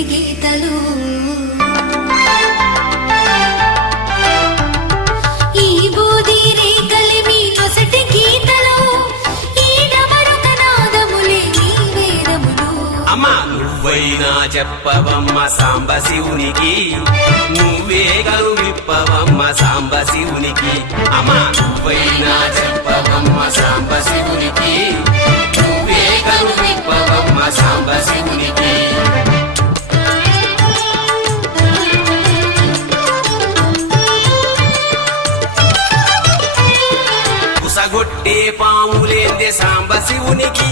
సృష్టి గీతలు ఈ బూది రేఖలి మీ నొసటి గీతలు ఈ డమరుక నాదములే నీ వేదములు. అమ్మా నువ్వైనా చెప్పవమ్మ సాంబ శివునికి, నువ్వే గలు విప్పవమ్మ సాంబ శివునికి. అమ్మా నువ్వైనా చెప్పవమ్మ సాంబ శివునికి, నువ్వే గలు విప్పవమ్మ సాంబ శివునికి. కుసగొట్టే పాములేందే సాంబ శివునికి,